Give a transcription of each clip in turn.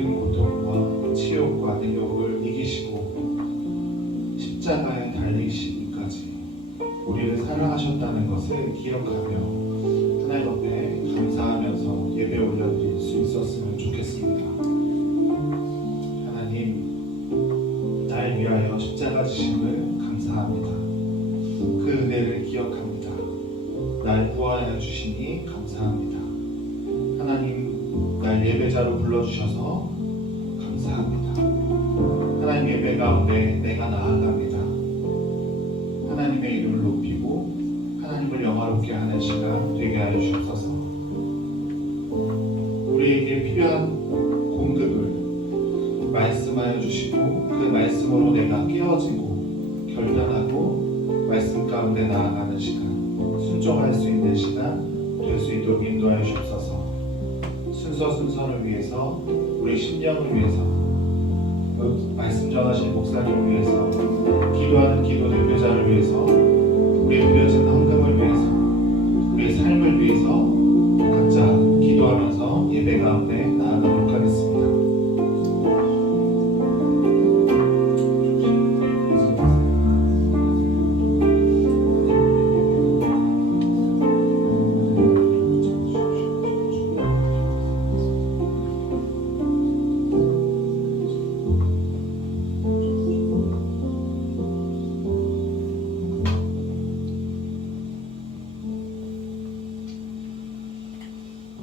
모든 고통과 치욕과 능욕을 이기시고 십자가에 달리시기까지 우리를 사랑하셨다는 것을 기억하며 하나님 앞에 감사하면서 예배 올려드릴 수 있었으면 좋겠습니다. 하나님, 날 위하여 십자가 지심을 감사합니다. 그 은혜를 기억합니다. 날 구하여 주시니 감사합니다. 하나님, 날 예배자로 불러주셔서 감사합니다. 하나님, 예배 가운데 내가 나아갑니다. 하나님의 이름을 높이고 하나님을 영화롭게 하는 시간 되게 하여 주옵소서. 우리에게 필요한 공급을 말씀하여 주시고 그 말씀으로 내가 깨어지고 결단하고 말씀 가운데 나아가는 시간, 순종할 수 있는 시간 될 수 있도록 인도하여 주옵소서. 순서를 위해서, 우리 심령을 위해서, 말씀 전하신 목사님을 위해서, 기도하는 기도 대표자를 위해서, 우리의 드려진 헌금을 위해서, 우리의 삶을 위해서 각자 기도하면서 예배 가운데 나아가도록 하겠습니다.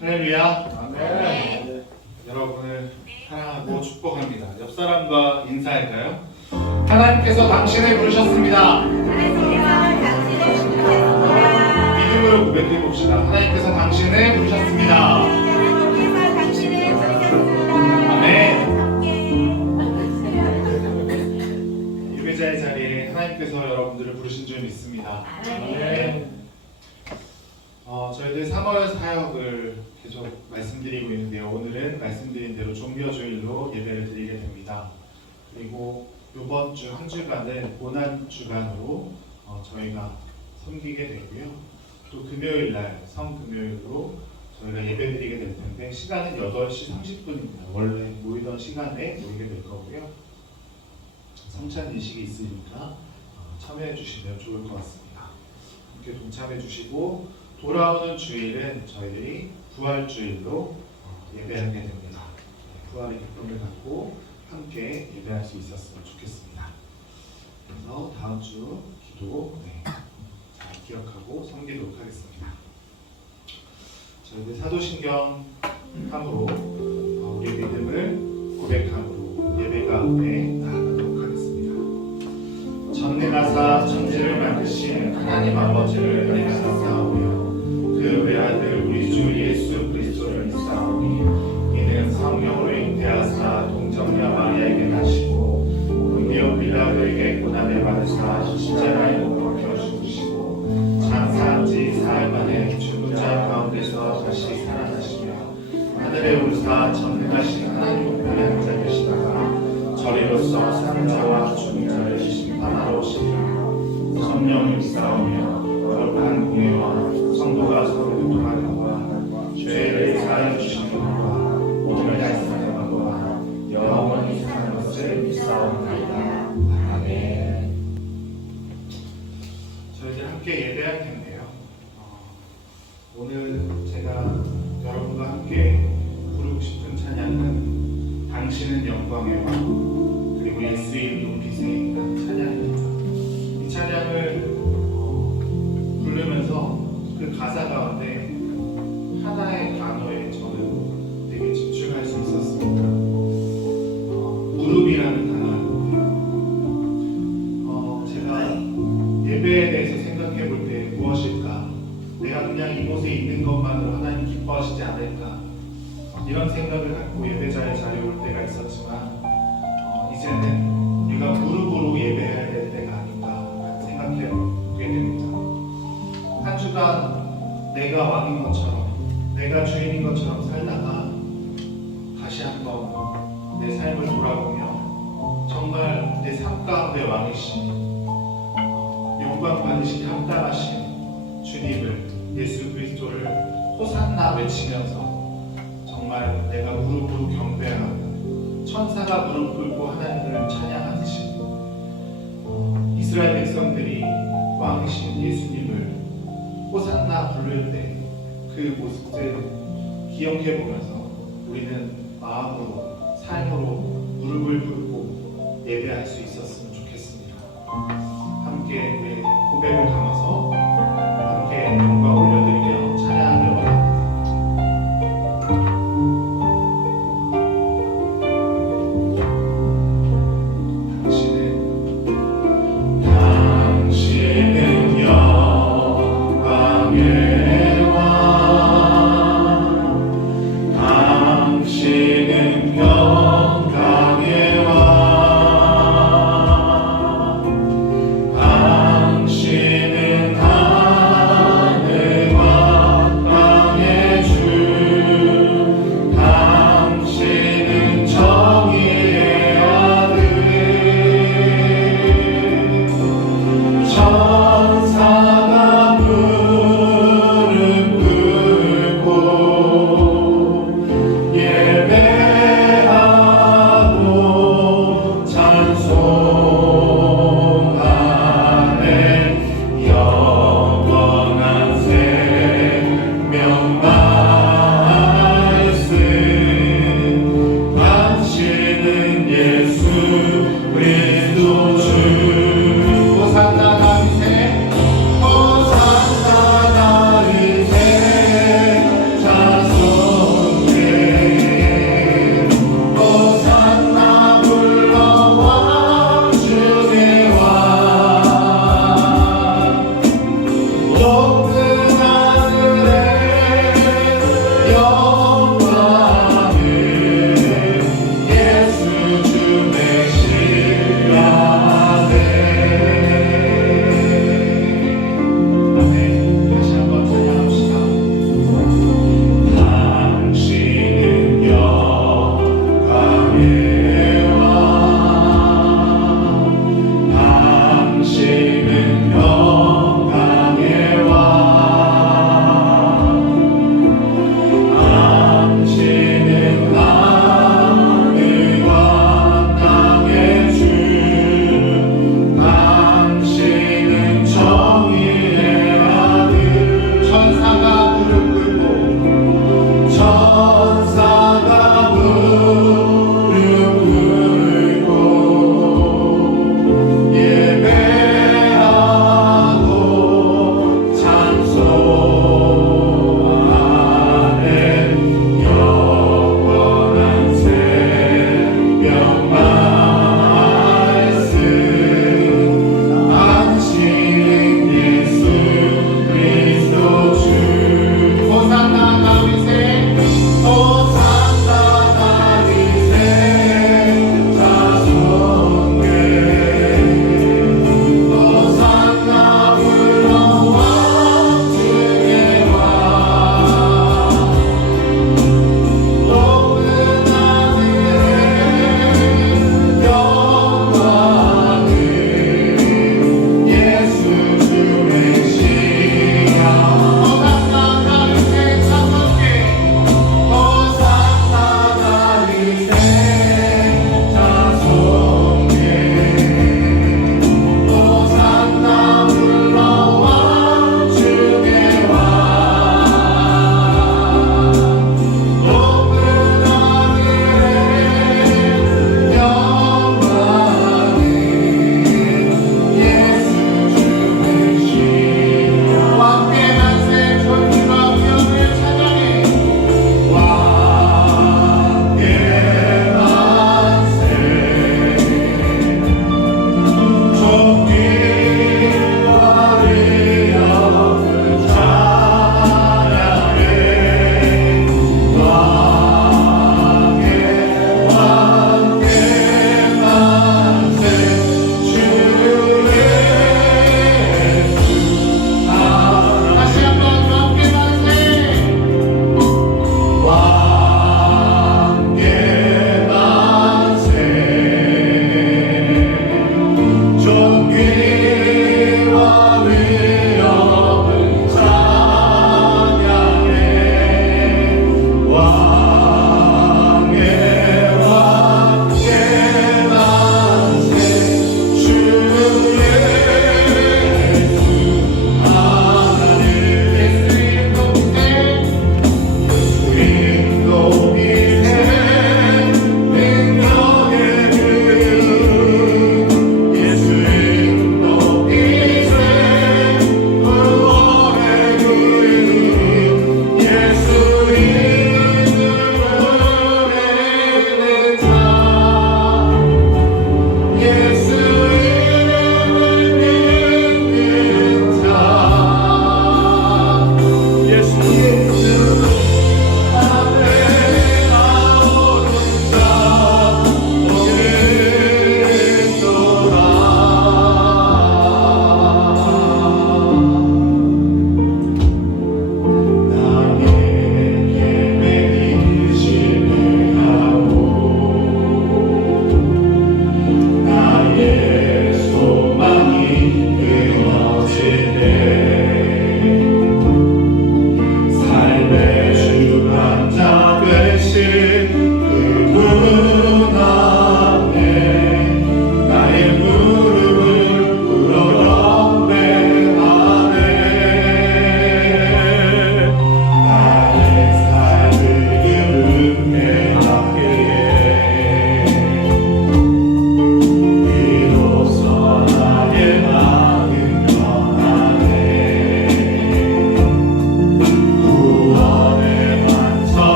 할렐루야. 아멘. 여러분을 사랑하고 축복합니다. 옆 사람과 인사할까요? 하나님께서 당신을 부르셨습니다. 믿음으로 고백해 봅시다. 하나님께서 당신을 부르셨습니다. 아멘. 예배자의 자리에 하나님께서 여러분들을 부르신 줄 믿습니다. 아멘. 저희들 3월 사역을 계속 말씀드리고 있는데요. 오늘은 말씀드린 대로 종교주일로 예배를 드리게 됩니다. 그리고 이번 주 한 주간은 고난 주간으로 저희가 섬기게 되고요. 또 금요일날 성금요일로 저희가 예배 드리게 될 텐데 시간은 8시 30분입니다. 원래 모이던 시간에 모이게 될 거고요. 성찬 인식이 있으니까 참여해 주시면 좋을 것 같습니다. 함께 동참해 주시고 돌아오는 주일은 저희들이 부활주일로 예배하게 됩니다. 부활의 기쁨을 갖고 함께 예배할 수 있었으면 좋겠습니다. 그래서 다음 주 기도 잘 기억하고 섬기도록 하겠습니다. 저희들 사도신경 3으로 우리 믿음을 고백함으로 예배 가운데 나아가도록 하겠습니다. 전능하사 천지를 만드신 하나님 아버지를 내가 사사오며 그 외아들 우리 주 예수 그리스도를 믿사오니 이는 성령으로 잉태하사 동정녀 마리아에게 나시고 본디오 빌라도에게 고난을 받으사 십자가에 못 박혀 죽으시고 장사한 지 사흘 만에 죽은 자 가운데서 다시 살아나시며 하늘에 오르사 전능하신 하나님 우편에 앉아 계시다가 저리로서 사는 자와 죽은 자를 심판하러 오시리라. 성령을 믿사오며 거룩한 공예와 성도가 서로 교통하는 것과 죄를 사하여 주시는 것과 몸을 달성하는 것과 영원히 사는 것을 믿사옵나이다. 아멘. 저희들 함께 예배할 텐데요. 오늘 제가 여러분과 함께 부르고 싶은 찬양은 당신은 영광의 왕 그리고 예수의 이름 높이세이라는 찬양입니다. 이 찬양을 부르면서 그 가사 가운데 하나의 단어에 저는 되게 집중할 수 있었습니다. 무릎이라는 단어였는데요. 제가 예배에 대해서 생각해 볼 때 무엇일까? 내가 그냥 이곳에 있는 것만으로 하나님 기뻐하시지 않을까? 이런 생각을 갖고 예배자의 자리에 올 때가 있었지만 이제는 우리가 무릎으로 예배해야 될 때가 아닌가 생각해 보게 됩니다. 한 주간 내가 왕인 것처럼 내가 주인인 것처럼 살다가 다시 한번 내 삶을 돌아보며 정말 내 삶 가운데 왕이신 영광 받으시기 합당하신 주님을 예수 그리스도를 호산나 외치면서 정말 내가 무릎으로 경배하고 천사가 무릎 꿇고 하나님을 찬양하듯이 이스라엘 백성들이 왕이신 예수님을 호산나 부를 때 그 모습들을 기억해 보면서 우리는 마음으로 삶으로 무릎을 꿇고 예배할 수 있었으면 좋겠습니다. 함께 우리 고백을 담아서 함께 영광 올려드리며 찬양하며 당신은 영광의 왕, 당신은 영광의 왕, 당신은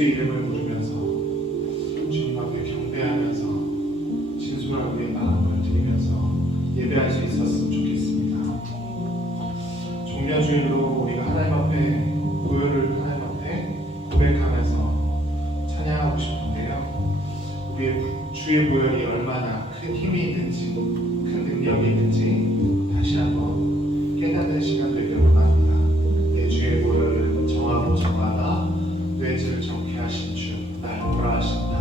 예수 이름을 부르면서 주님 앞에 경배하면서 진솔한 우리의 마음을 드리면서 예배할 수 있었으면 좋겠습니다. 종려주일로 우리가 하나님 앞에 고요를 하나님 앞에 고백하면서 찬양하고 싶은데요. 우리의 주의 보혈이 얼마나 큰 힘이 있는지 큰 능력이 있는지 다시 한번 깨닫는 시간 되기를 원합니다. 내 주의 보혈은 정하고 정하다 뇌지를 정케 하신 주 날 보라 하신다.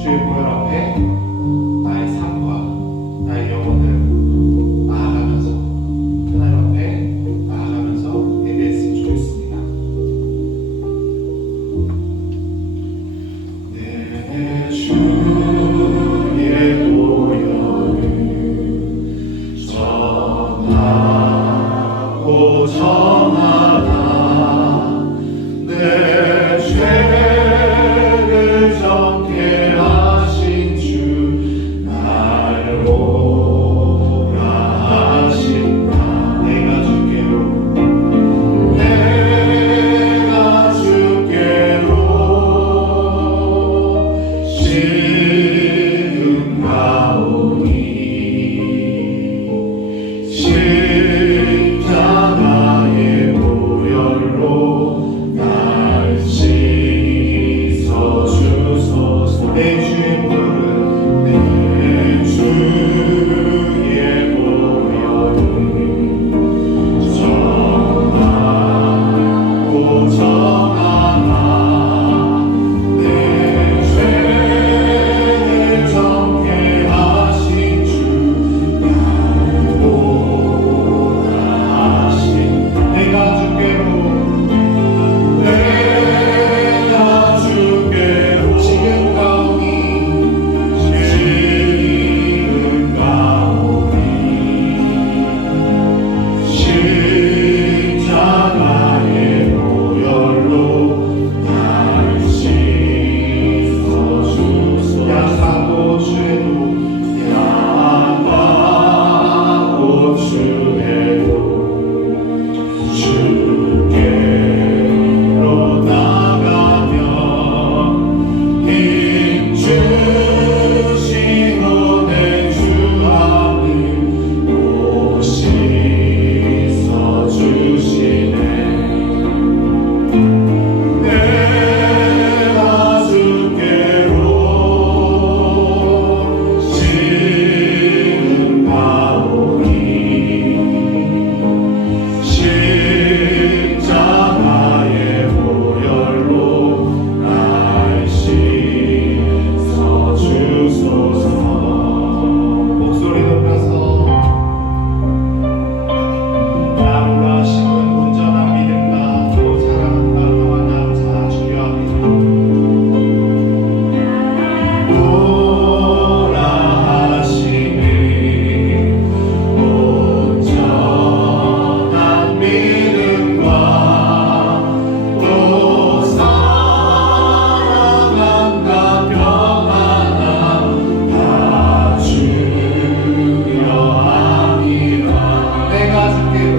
주의 보혈 앞에 나의 삶과 나의 영혼을 나아가면서 하나님 앞에 나아가면서 예배했으면 좋겠습니다. 내 주의 보혈을 정하고 정하다 내 죄를 정케 하신 주 날 보라 하신다. 내가 주께로 지금 가오니 십자가의 보혈로 날 씻어주소서. 내 주의 보혈은 내 주의 보혈은 정하고 정하다 내 죄를 정케 하신 주 날 보라 하신다. 내가 주께로 지금 가오니 십자가의 보혈로 날 씻어주소서. 약하고 죄도 약하고 죄도 주께로 나가며 힘 주시고 내 주 앞을 또 씻어주시네. 내가 주께로 지금 가오니 십자가의 보혈로 날 씻어주소서. 목소리 높여서 나를 하시는 온전한 믿음과 또 사랑과 평안한 자 주여 합니다. 보라 하시는 온전한 믿음과 또 사랑과 평안함 다 주려 함이라. 내가 주께로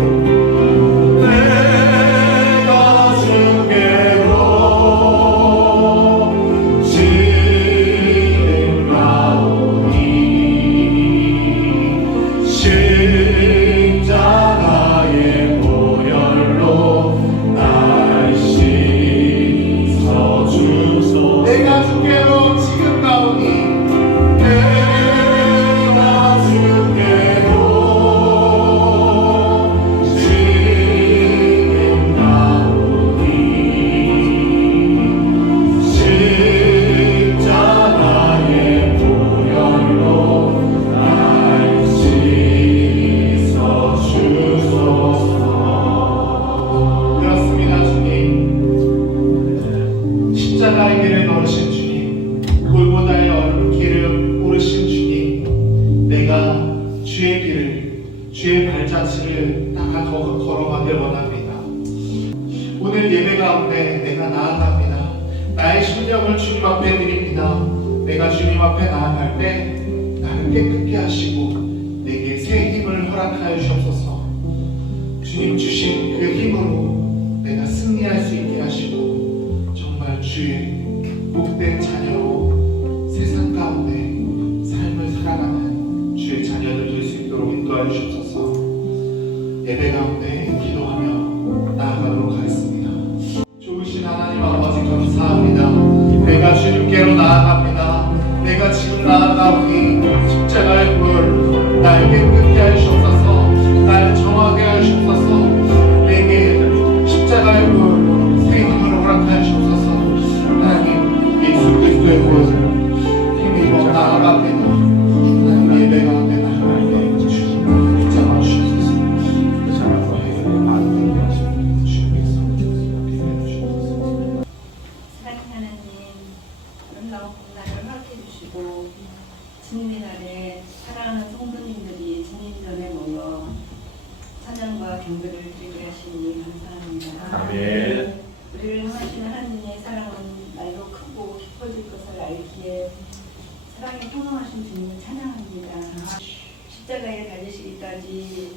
지금 가오니 십자가의 보혈로 날 씻어주소서. 내가 주께로 지금 가오니 내가 주께로 지금 가오니 십자가의 보혈로 날 씻어주소서. 그렇습니다. 주님, 십자가의 길을 걸으신 주님, 골고다의 길을 오르신 주님, 내가 주의 길을, 주의 발자취를 따라 걸어가길 원합니다. 오늘 예배 가운데 내가 나아갑니다. 나의 심령을 주님 앞에 드립니다. 내가 주님 앞에 나아갈 때 나를 깨끗게 하시고 내게 새 힘을 허락하여 주옵소서. 주님 주신 그 힘으로 내가 승리할 수 있게 하시고 정말 주의 복된 자녀로 세상 가운데 삶을 살아가는 주의 자녀들 될 수 있도록 인도하여 주옵소서. 예배 가운데 기도하며 나아가도록 하겠습니다. 좋으신 하나님 아버지 감사합니다. 내가 주님께로 나아갑니다. 내가 지금 나아가오니 십자가의 불 나에게 끊게 하시옵소서. 나를 정하게 하시옵소서. 내게 십자가의 불 새 힘을 허락하여 주옵소서. 하나님 예수 그리스도의 보혈을 힘입어 나아갑니다. 하나님 예배 가운데 나아갈 때 주님 붙잡아 주옵소서. 사랑하는 하나님, 아름다운 봄날을 허락해 주시고 주님의 날에 사랑하는 성도님들이 주님 전에 모여 찬양과 경배를 드리게 하시니 감사합니다. 아멘. 우리를 향하시는 하나님의 사랑은 날로 크고 깊어질 것을 알기에 사랑이 평강하신 주님을 찬양합니다. 십자가에 달리시기까지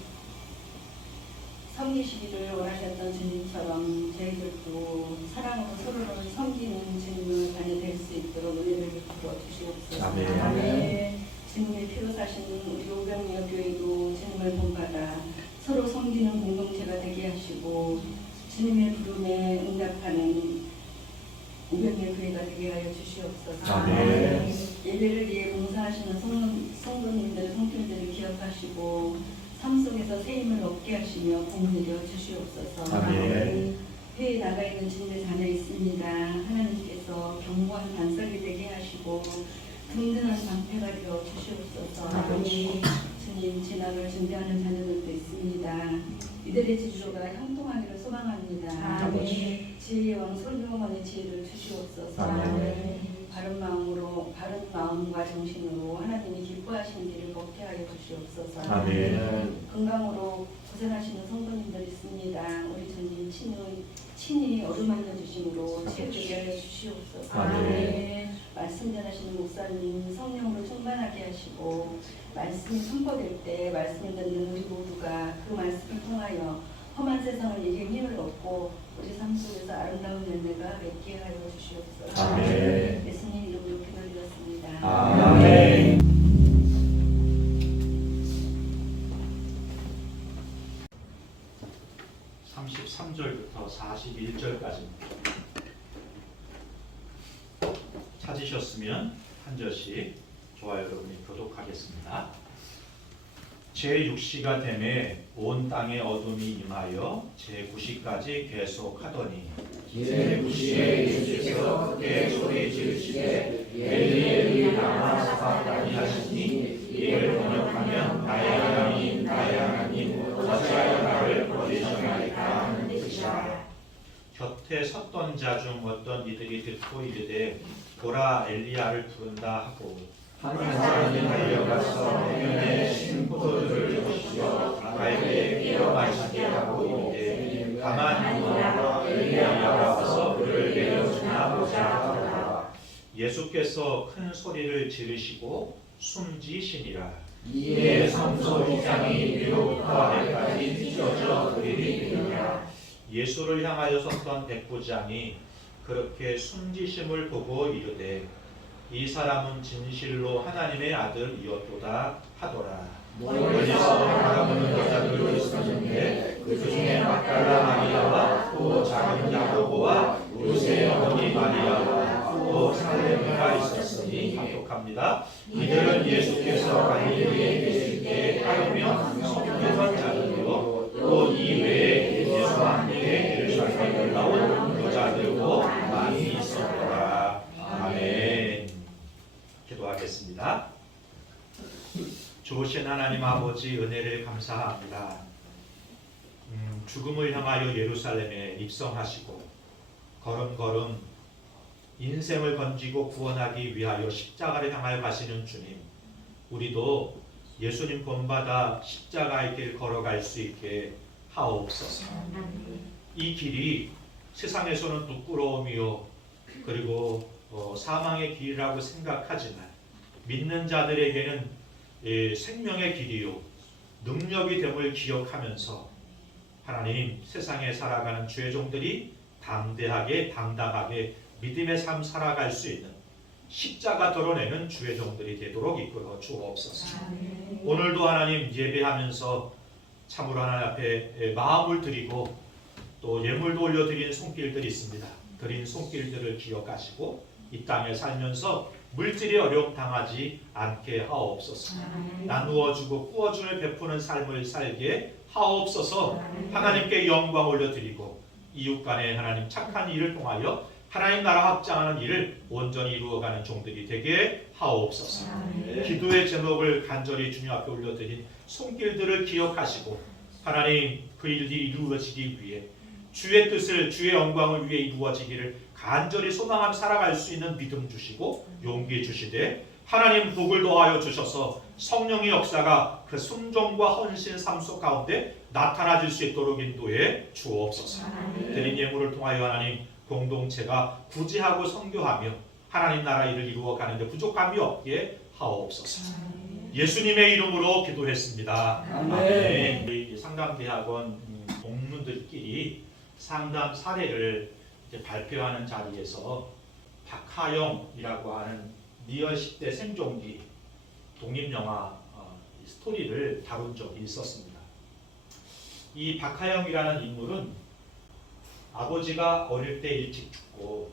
섬기시기를 원하셨던 주님처럼 저희들도 사랑으로 서로를 섬기는 주님을 자녀될 수 있도록 은혜를 베풀어 주시옵소서. 아멘. 주님의 피로 사신 우리 오병이어 교회도 주님을 본받아 서로 섬기는 공동체가 되게 하시고 주님의 부름에 응답하는 오병이어 교회가 되게 하여 주시옵소서. 아멘. 예배를 위해 봉사하시는 성도님들, 성도님들을 기억하시고 삶 속에서 새 힘을 얻게 하시며 복내려 주시옵소서. 아멘. 회에 나가 있는 주님의 자녀 있습니다. 하나님께서 견고한 반석이 되게 하시고 든든한 방패가 되어 주시옵소서. 아멘. 주님 진학을 준비하는 자녀들도 있습니다. 이들의 지주가 형통하기를 소망합니다. 아멘. 지혜의 왕 솔로몬의 지혜를 주시옵소서. 아멘. 바른 마음과 정신으로 하나님이 기뻐하시는 길을 걷게 하여 주시옵소서. 아멘. 건강으로 고생하시는 성도님들 있습니다. 우리 주님 친히 어루만져 주심으로 치유되게 하여 주시옵소서. 아멘. 말씀 전하시는 목사님 성령으로 충만하게 하시고 말씀이 선포될 때 말씀을 듣는 우리 모두가 그 말씀을 통하여 험한 세상을 이길 힘을 얻고 우리 삶 속에서 아름다운 열매가 맺게 하여 주시옵소서. 아멘. 예수님 이름으로 기도드렸습니다. 아멘. (33절부터) (41절까지입니다) 찾으셨으면 한 절씩 저와 여러분이 교독하겠습니다. 제6시가 되매 온 땅에 어둠이 임하여 제9시까지 계속하더니 제9시에 예수께서 크게 소리 지르시되 엘리 엘리 라마 사박다니 하시니 이를 번역하면 나의 하나님 나의 하나님 어찌하여 나를 버리셨나이까 하는 뜻이라. 곁에 섰던 자 중 어떤 이들이 듣고 이르되 보라 엘리야를 부른다 하고 한 사람이 달려가서 해변에 신 포도주를 주시어 가에게 끼어 마시게 하고 이르되 가만히 있노라 엘리야가 와서 그를 내려주나 보자 하더라. 예수께서 큰 소리를 지르시고 숨지시니라. 이에 성소 휘장이 위로부터 아래까지 찢어져 들이리니라. 예수를 향하여 섰던 백부장이 그렇게 숨지심을 보고 이르되 이 사람은 진실로 하나님의 아들이었도다 하더라. 멀리서 바라보는 여자들도 있었는데 그 중에 막달라 마리아와 또 작은 야고보와 요새의 어머니 마리아와 또 살레미가 있었으니 합독합니다. 이들은 예수께서 갈릴리에 계실 때 따르며 섬기던 자들이요 또 이 외에 예수와 함께 예루살렘을 나온 여자들도 많이 있었더라. 아멘. 기도하겠습니다. 좋으신 하나님 아버지 은혜를 감사합니다. 죽음을 향하여 예루살렘에 입성하시고 걸음걸음 인생을 건지고 구원하기 위하여 십자가를 향하여 가시는 주님, 우리도 예수님 본받아 십자가의 길 걸어갈 수 있게 하옵소서. 이 길이 세상에서는 부끄러움이요 그리고 사망의 길이라고 생각하지만 믿는 자들에게는 생명의 길이요 능력이 됨을 기억하면서 하나님 세상에 살아가는 죄종들이 담대하게 당당하게 믿음의 삶 살아갈 수 있는 십자가 드러내는 주의 종들이 되도록 이끌어 주옵소서. 오늘도 하나님 예배하면서 참으로 하나님 앞에 마음을 드리고 또 예물도 올려드리는 손길들이 있습니다. 드린 손길들을 기억하시고 이 땅에 살면서 물질의 어려움 당하지 않게 하옵소서. 나누어주고 꾸어줌을 베푸는 삶을 살게 하옵소서. 하나님께 영광 올려드리고 이웃 간에 하나님 착한 일을 통하여 하나님 나라 확장하는 일을 온전히 이루어가는 종들이 되게 하옵소서. 기도의 제목을 간절히 주님 앞에 올려드린 손길들을 기억하시고 하나님 그 일이 이루어지기 위해 주의 뜻을 주의 영광을 위해 이루어지기를 간절히 소망하며 살아갈 수 있는 믿음 주시고 용기 주시되 하나님 복을 더하여 주셔서 성령의 역사가 그 순종과 헌신 삶 속 가운데 나타나질 수 있도록 인도해 주옵소서. 드린 예물을 통하여 하나님 공동체가 구제하고 선교하며 하나님 나라 일을 이루어가는데 부족함이 없게 하옵소서. 예수님의 이름으로 기도했습니다. 아멘. 우리 상담대학원 동문들끼리 상담 사례를 이제 발표하는 자리에서 박하영이라고 하는 리얼 10대 생존기 독립영화 스토리를 다룬 적이 있었습니다. 이 박하영이라는 인물은 아버지가 어릴 때 일찍 죽고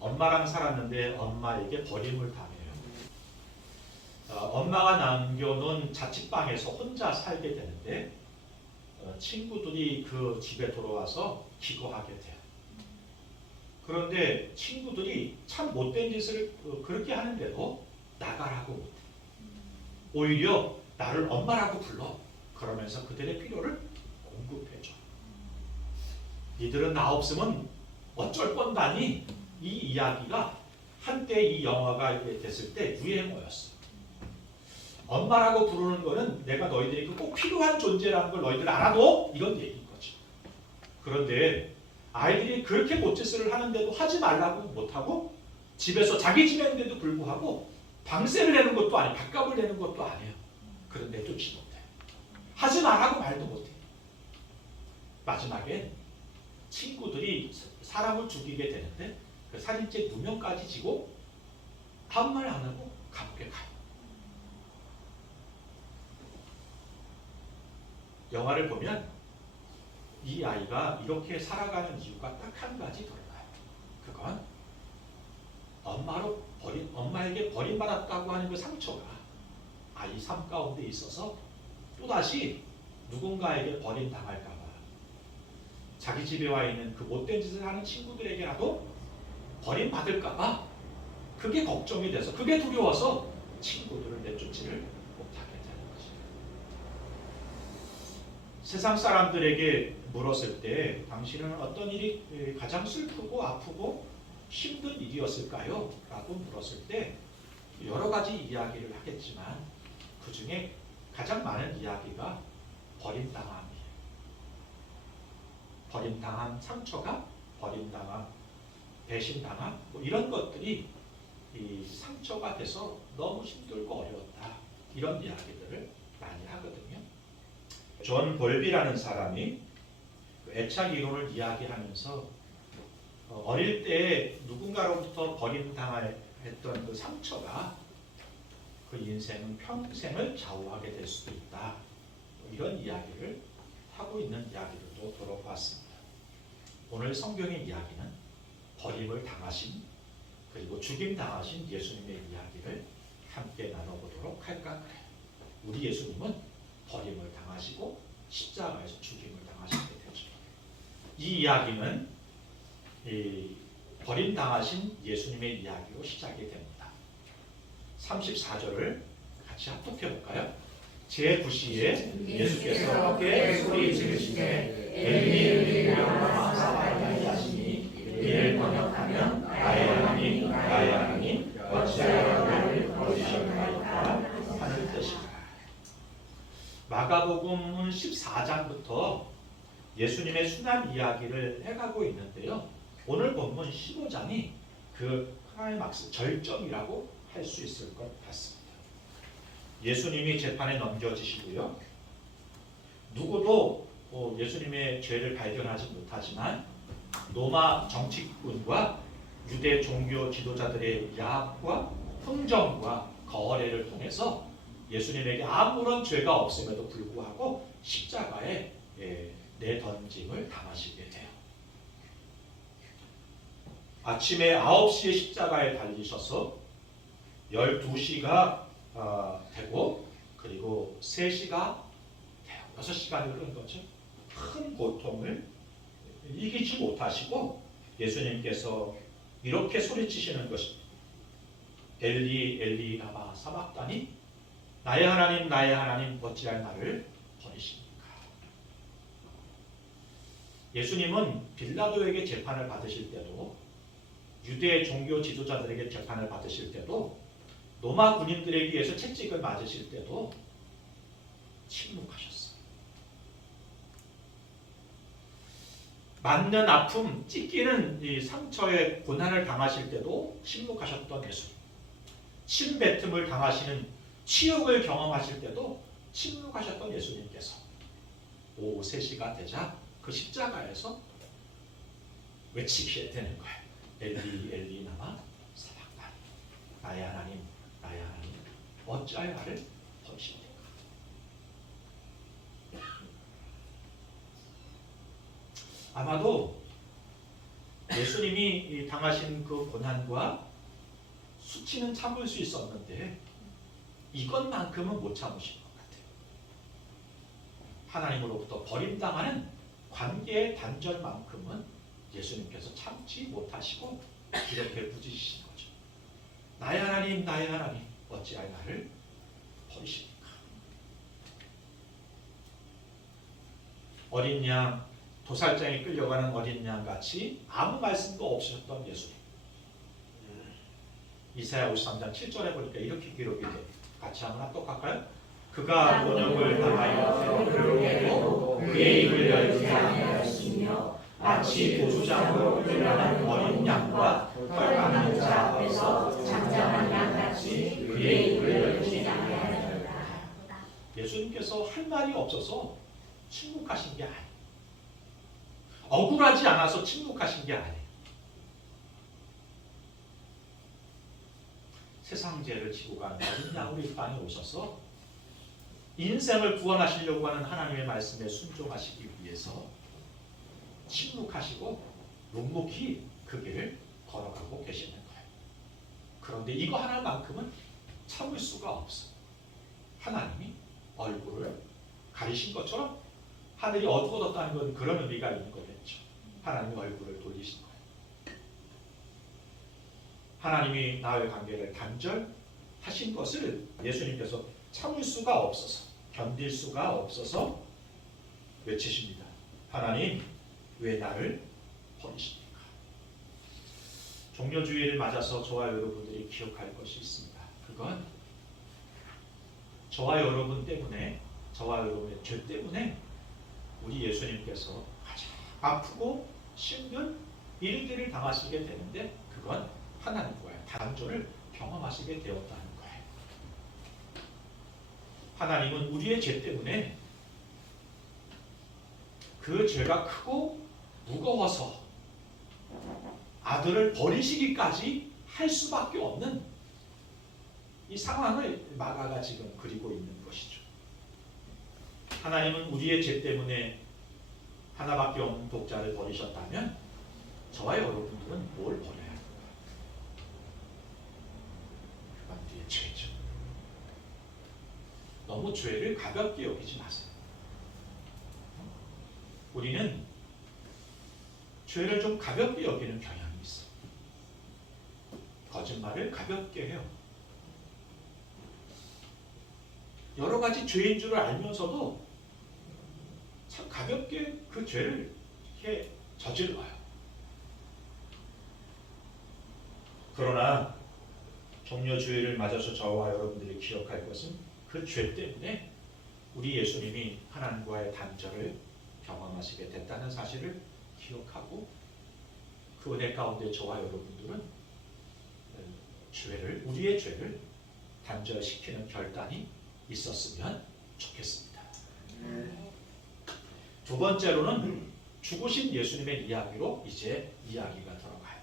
엄마랑 살았는데 엄마에게 버림을 당해요. 엄마가 남겨놓은 자취방에서 혼자 살게 되는데 친구들이 그 집에 돌아와서 기거하게 돼요. 그런데 친구들이 참 못된 짓을 그렇게 하는데도 나가라고 못해. 오히려 나를 엄마라고 불러. 그러면서 그들의 필요를 공급해줘. 이들은 나 없으면 어쩔 뻔다니. 이 이야기가 한때 이 영화가 됐을 때 유행어였어. 엄마라고 부르는 거는 내가 너희들이 꼭 필요한 존재라는 걸 너희들 알아도 이런 얘기인 거지. 그런데 아이들이 그렇게 못짓을 하는데도 하지 말라고 못하고 집에서 자기 집인데도 불구하고 방세를 내는 것도 아니고 밥값을 내는 것도 아니에요. 그런데도 지 못해. 하지 말라고 말도 못해. 마지막에 친구들이 사람을 죽이게 되는데 그 살인죄 무명까지 지고 아무 말 안 하고 감옥에 가요. 영화를 보면 이 아이가 이렇게 살아가는 이유가 딱 한 가지 드러나요. 그건 엄마에게 버림받았다고 하는 그 상처가 아이 삶 가운데 있어서 또다시 누군가에게 버림당할까 봐 자기 집에 와 있는 그 못된 짓을 하는 친구들에게라도 버림받을까 봐 그게 걱정이 돼서 그게 두려워서 친구들을 내쫓지를 못하게 되는 것이에요. 세상 사람들에게 물었을 때 당신은 어떤 일이 가장 슬프고 아프고 힘든 일이었을까요? 라고 물었을 때 여러 가지 이야기를 하겠지만 그 중에 가장 많은 이야기가 버림당함이에요. 버림당한 상처가 버림당함, 배신당함 뭐 이런 것들이 이 상처가 돼서 너무 힘들고 어려웠다. 이런 이야기들을 많이 하거든요. 존 볼비라는 사람이 애착 이론을 이야기하면서 어릴 때 누군가로부터 버림당했던 그 상처가 그 인생은 평생을 좌우하게 될 수도 있다. 이런 이야기를 하고 있는 이야기들도 들어보았습니다. 오늘 성경의 이야기는 버림을 당하신 그리고 죽임 당하신 예수님의 이야기를 함께 나눠보도록 할까 그래요. 우리 예수님은 버림을 당하시고 십자가에서 죽임을 당하시게 되죠. 이 이야기는 버림당하신 예수님의 이야기로 시작이 됩니다. 34절을 같이 합독해 볼까요? 제9시에 예수께서 어깨에 소리 지르시되 엘리 엘리 라마 사바다니 하시니 이를 번역하면 나의 하나님 나의 하나님 어찌하여 나를 버리셨나이까 하는 뜻입니다. 마가복음은 14장부터 예수님의 순환 이야기를 해가고 있는데요. 오늘 본문 15장이 그 클라이막스 절정이라고 할 수 있을 것 같습니다. 예수님이 재판에 넘겨지시고요. 누구도 예수님의 죄를 발견하지 못하지만 로마 정치군과 유대 종교 지도자들의 야합과 흥정과 거래를 통해서 예수님에게 아무런 죄가 없음에도 불구하고 십자가에 내던짐을 당하시게 돼요. 아침에 9시에 십자가에 달리셔서 12시가 되고 그리고 3시가 돼요. 6시간이 흐른 거죠. 큰 고통을 이기지 못하시고 예수님께서 이렇게 소리치시는 것입니다. 엘리 엘리 라마 사박다니 나의 하나님 어찌하여 나를 버리십니까? 예수님은 빌라도에게 재판을 받으실 때도 유대 종교 지도자들에게 재판을 받으실 때도 로마 군인들에 의해서 채찍을 맞으실 때도 침묵하셨어요. 맞는 아픔, 찢기는 이 상처에 고난을 당하실 때도 침묵하셨던 예수님. 침뱉음을 당하시는 치욕을 경험하실 때도 침묵하셨던 예수님께서 오후 3시가 되자 그 십자가에서 외치게 되는 거예요. 엘리 엘리 나마 사박다니 나의 하나님 어찌하여 나를 버리십니까? 아마도 예수님이 당하신 그 고난과 수치는 참을 수 있었는데 이것만큼은 못 참으신 것 같아요. 하나님으로부터 버림당하는 관계의 단절만큼은 예수님께서 참지 못하시고 이렇게 부지시신 거죠. 나의 하나님 어찌하여 나를 버리십니까? 어린 양, 도살장에 끌려가는 어린 양 같이 아무 말씀도 없으셨던 예수님. 이사야 53장 7절에 보니까 이렇게 기록이 돼요. 같이 한번 합독할까요? 그가 번역을 당하여 그를 내고 그의 입을 열지 아니하였으며 마치 도주장으로 끌려가는 어린 양과 털감는 자 앞에서 잠잠한 양같이 그의 입을 열지 아니하였다. 예수님께서 할 말이 없어서 침묵하신 게 아니에요. 억울하지 않아서 침묵하신 게 아니에요. 세상 죄를 지고 가는 어린 양으로 이 땅에 오셔서 인생을 구원하시려고 하는 하나님의 말씀에 순종하시기 위해서 침묵하시고 묵묵히 그 길을 걸어가고 계시는 거예요. 그런데 이거 하나만큼은 참을 수가 없어. 하나님이 얼굴을 가리신 것처럼 하늘이 어두워졌다는 건 그런 의미가 있는 거겠죠. 하나님이 얼굴을 돌리신 거예요. 하나님이 나의 관계를 단절하신 것을 예수님께서 참을 수가 없어서 견딜 수가 없어서 외치십니다. 하나님 왜 나를 버리십니까? 종료주의를 맞아서 저와 여러분들이 기억할 것이 있습니다. 그건 저와 여러분 때문에 저와 여러분의 죄 때문에 우리 예수님께서 가장 아프고 힘든 일들을 당하시게 되는데 그건 하나님과의 단절을 경험하시게 되었다는 거예요. 하나님은 우리의 죄 때문에 그 죄가 크고 무거워서 아들을 버리시기까지 할 수밖에 없는 이 상황을 마가가 지금 그리고 있는 것이죠. 하나님은 우리의 죄 때문에 하나밖에 없는 독자를 버리셨다면 저와 여러분들은 뭘 버려야 합니까? 그건 우리의 죄죠. 너무 죄를 가볍게 여기지 마세요. 우리는 죄를 좀 가볍게 여기는 경향이 있어요. 거짓말을 가볍게 해요. 여러 가지 죄인 줄을 알면서도 참 가볍게 그 죄를 이렇게 저질러요. 그러나 종려주의를 맞아서 저와 여러분들이 기억할 것은 그 죄 때문에 우리 예수님이 하나님과의 단절을 경험하시게 됐다는 사실을 기억하고 그 은혜 가운데 저와 여러분들은 우리의 죄를 단절시키는 결단이 있었으면 좋겠습니다. 두 번째로는 죽으신 예수님의 이야기로 이제 이야기가 들어가요.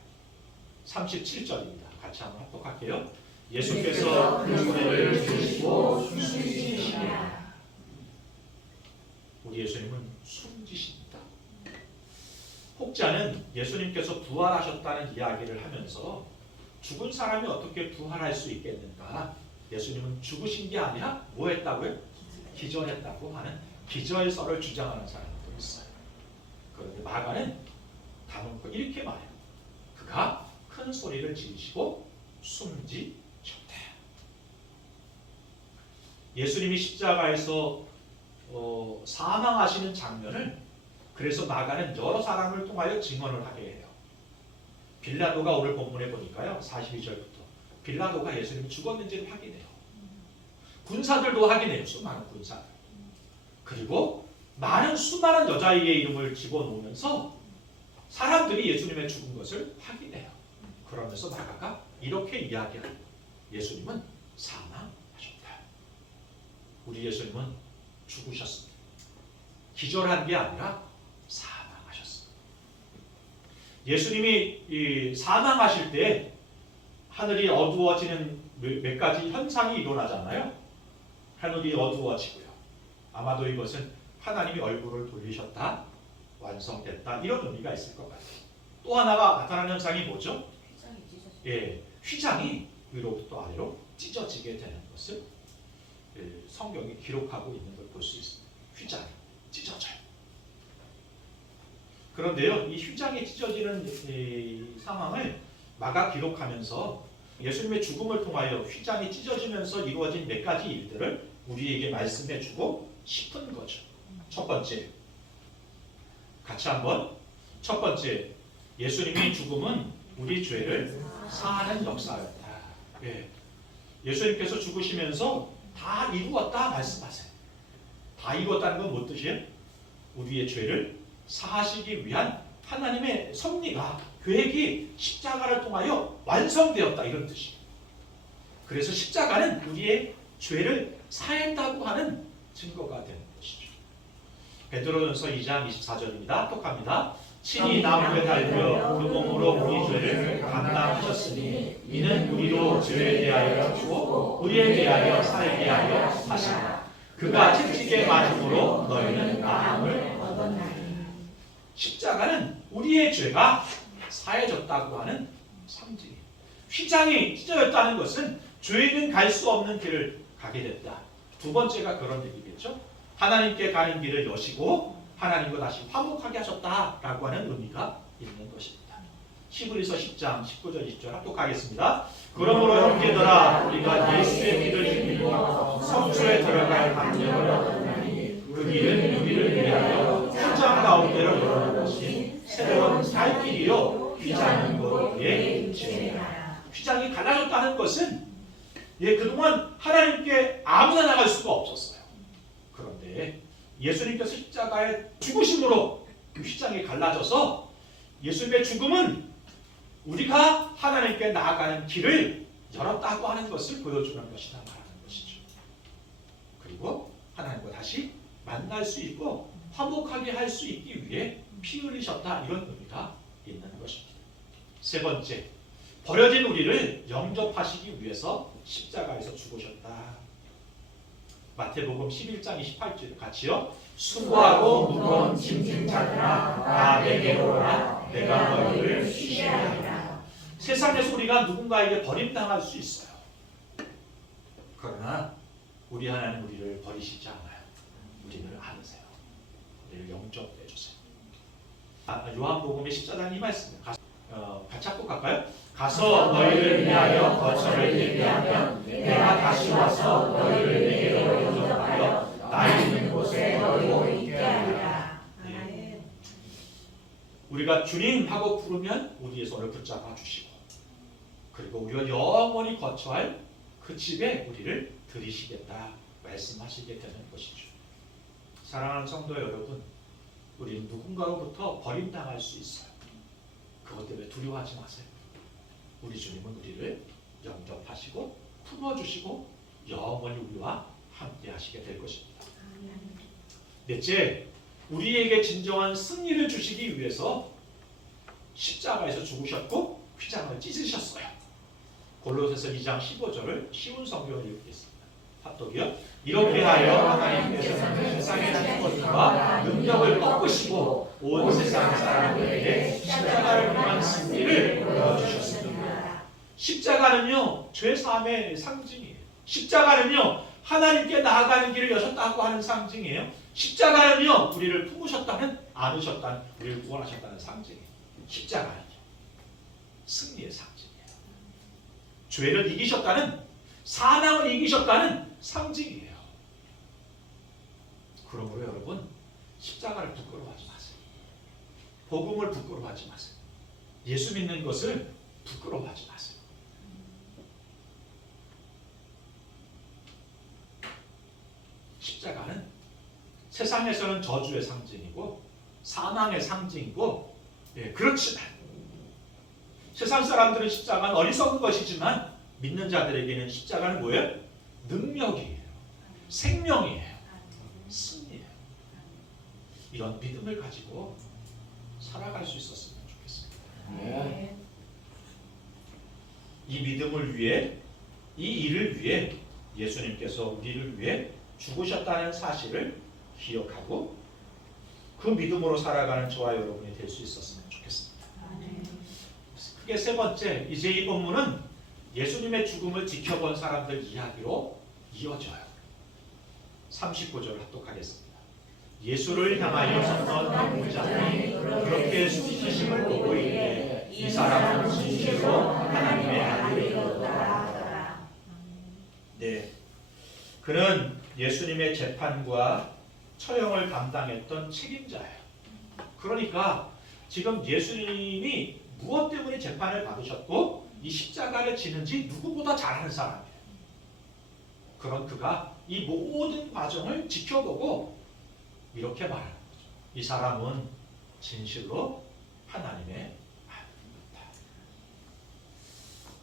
37절입니다. 같이 한번 합독할게요. 예수께서 그 손을 주시고 숨지시니라. 우리 예수님은 숨지십니다. 혹자는 예수님께서 부활하셨다는 이야기를 하면서 죽은 사람이 어떻게 부활할 수 있겠는가? 예수님은 죽으신 게 아니라 뭐 했다고요? 기절했다고 하는 기절설을 주장하는 사람도 있어요. 그런데 마가는 단언코 이렇게 말해요. 그가 큰 소리를 지르시고 숨지셨대. 예수님이 십자가에서 사망하시는 장면을 그래서 마가는 여러 사람을 통하여 증언을 하게 해요. 빌라도가 오늘 본문에 보니까요. 42절부터 빌라도가 예수님이 죽었는지를 확인해요. 군사들도 확인해요. 수많은 군사들. 그리고 수많은 여자의 이름을 집어넣으면서 사람들이 예수님의 죽은 것을 확인해요. 그러면서 마가가 이렇게 이야기합니다. 예수님은 사망하셨다. 우리 예수님은 죽으셨습니다. 기절한 게 아니라 사망하셨습니다. 예수님이 사망하실 때 하늘이 어두워지는 몇 가지 현상이 일어나잖아요. 하늘이 어두워지고요. 아마도 이것은 하나님이 얼굴을 돌리셨다, 완성됐다 이런 의미가 있을 것 같아요. 또 하나가 나타나는 현상이 뭐죠? 휘장이 위로부터 아래로 찢어지게 되는 것을 성경이 기록하고 있는 걸 볼 수 있습니다. 휘장이 찢어져요. 그런데요, 이 휘장이 찢어지는 이 상황을 마가 기록하면서 예수님의 죽음을 통하여 휘장이 찢어지면서 이루어진 몇 가지 일들을 우리에게 말씀해주고 싶은 거죠. 첫 번째, 같이 한번 첫 번째, 예수님의 죽음은 우리 죄를 사하는 역사였다. 예수님께서 죽으시면서 다 이루었다 말씀하세요. 다 이루었다는 건 무슨 뜻이에요? 우리의 죄를 사하시기 위한 하나님의 섭리가, 계획이 십자가를 통하여 완성되었다 이런 뜻이에요. 그래서 십자가는 우리의 죄를 사했다고 하는 증거가 되는 것이죠. 베드로전서 2장 24절입니다. 똑합니다. 친히 나무에 달려 그 몸으로 우리 죄를 감당하셨으니 이는 우리로 죄에 대하여 죽고 의에 대하여 살게 하려 하시라. 그가 채찍에 맞음으로 너희는 나음을 얻었나니. 십자가는 우리의 죄가 사해졌다고 하는 상징이에요. 휘장이 찢어졌다는 것은 죄인은 갈 수 없는 길을 가게 됐다. 두 번째가 그런 얘기겠죠. 하나님께 가는 길을 여시고 하나님과 다시 화목하게 하셨다라고 하는 의미가 있는 것입니다. 히브리서 10장 19절 20절 합독하겠습니다. 그러므로 형제들아 우리가 예수의 길을 지키고 성소에 들어갈 방법을 얻었나니 그 길은 우리를 위하여 휘장 가운데로 열어놓으신 새로운 살 길이요 휘장은 곧 우리의 죄라. 휘장이 갈라졌다는 것은 그동안 하나님께 아무나 나갈 수가 없었어요. 그런데 예수님께서 십자가의 죽으심으로 그 휘장이 갈라져서 예수님의 죽음은 우리가 하나님께 나아가는 길을 열었다고 하는 것을 보여주는 것이다 말하는 것이죠. 그리고 하나님과 다시 만날 수 있고 화목하게 할 수 있기 위해 피 흘리셨다 이런 의미가 있는 것입니다. 세 번째, 버려진 우리를 영접하시기 위해서 십자가에서 죽으셨다. 마태복음 11장 28절 같이요. 수고하고 무거운 짐진 자들아 다 내게로 오라 내가 너희를 쉬게 하리라. 세상에서 우리가 누군가에게 버림당할 수 있어요. 그러나 우리 하나님 우리를 버리시지 않아요. 우리를 안으세요. 우리를 영접해 주세요. 요한복음의 14장 이 말씀입니다. 같이 합독할까요? 가서 너희를 위하여 거처를 대비하면 내가 다시 와서 너희를 내게로 영접하여 나 있는 곳에 너희도 있게 하리라. 우리가 주님 하고 부르면 우리의 손을 붙잡아 주시고 그리고 우리가 영원히 거처할 그 집에 우리를 들이시겠다 말씀하시게 되는 것이죠. 사랑하는 성도 여러분, 우리는 누군가로부터 버림당할 수 있어요. 그것 때문에 두려워하지 마세요. 우리 주님은 우리를 영접하시고 품어주시고 영원히 우리와 함께 하시게 될 것입니다. 넷째, 우리에게 진정한 승리를 주시기 위해서 십자가에서 죽으셨고 휘장을 찢으셨어요. 골로새서 2장 15절을 쉬운 성경으로 읽겠습니다. 합독이요. 이렇게 하여 하나님께서는 세상의 권위와 능력을 꺾으시고 온 세상 사람들에게 십자가를 통한 승리를 보여주셨습니다. 십자가는요, 죄사함의 상징이에요. 십자가는요, 하나님께 나아가는 길을 여셨다고 하는 상징이에요. 십자가는요, 우리를 품으셨다는, 안으셨다는, 우리를 구원하셨다는 상징이에요. 십자가는요, 승리의 상징이에요. 죄를 이기셨다는, 사망을 이기셨다는 상징이에요. 그러므로 여러분, 십자가를 부끄러워하지 마세요. 복음을 부끄러워하지 마세요. 예수 믿는 것을 부끄러워하지 마세요. 십자가는 세상에서는 저주의 상징이고 사망의 상징이고, 그렇지만 세상 사람들은 십자가는 어리석은 것이지만 믿는 자들에게는 십자가는 뭐예요? 능력이에요. 생명이에요. 승리예요. 이런 믿음을 가지고 살아갈 수 있었으면 좋겠습니다. 네. 이 믿음을 위해, 이 일을 위해 예수님께서 우리를 위해 죽으셨다는 사실을 기억하고 그 믿음으로 살아가는 저와 여러분이 될 수 있었으면 좋겠습니다. 크게 세 번째, 이제 이 본문은 예수님의 죽음을 지켜본 사람들 이야기로 이어져요. 39절 합독하겠습니다. 예수를 향하여 섰던 한 자들이 그렇게 숨지심을 보고 있되 이 사람은 진실로 하나님의 아들이었다. 네, 그는 예수님의 재판과 처형을 감당했던 책임자예요. 그러니까 지금 예수님이 무엇 때문에 재판을 받으셨고 이 십자가를 지는지 누구보다 잘 아는 사람이에요. 그런 그가 이 모든 과정을 지켜보고 이렇게 말하는 거죠. 이 사람은 진실로 하나님의 아들이었다.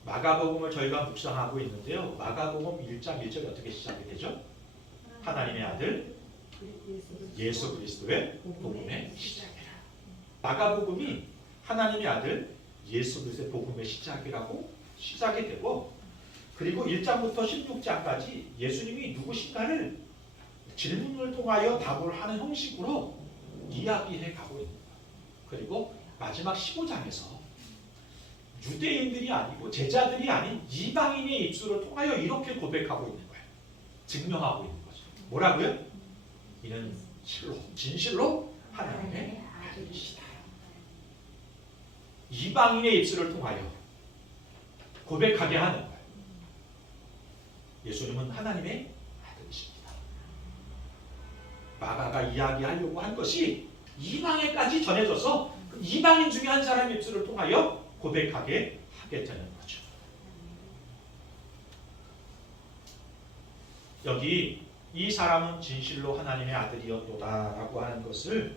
마가복음을 저희가 묵상하고 있는데요. 마가복음 1장 1절이 어떻게 시작이 되죠? 하나님의 아들 예수 그리스도의 복음의 시작이라. 마가복음이 하나님의 아들 예수 그리스도의 복음의 시작이라고 시작이 되고, 그리고 1장부터 16장까지 예수님이 누구신가를 질문을 통하여 답을 하는 형식으로 이야기해 가고 있는 거예요. 그리고 마지막 15장에서 유대인들이 아니고 제자들이 아닌 이방인의 입술을 통하여 이렇게 고백하고 있는 거예요. 증명하고 있는 거죠. 뭐라고요? 이는 진실로 하나님의 아들이시다. 이방인의 입술을 통하여 고백하게 하는 거예요. 예수님은 하나님의 아들이십니다. 마가가 이야기하려고 한 것이 이방에까지 전해져서 이방인 중에 한 사람의 입술을 통하여 고백하게 하게 되는 거죠. 여기 이 사람은 진실로 하나님의 아들이었도다라고 하는 것을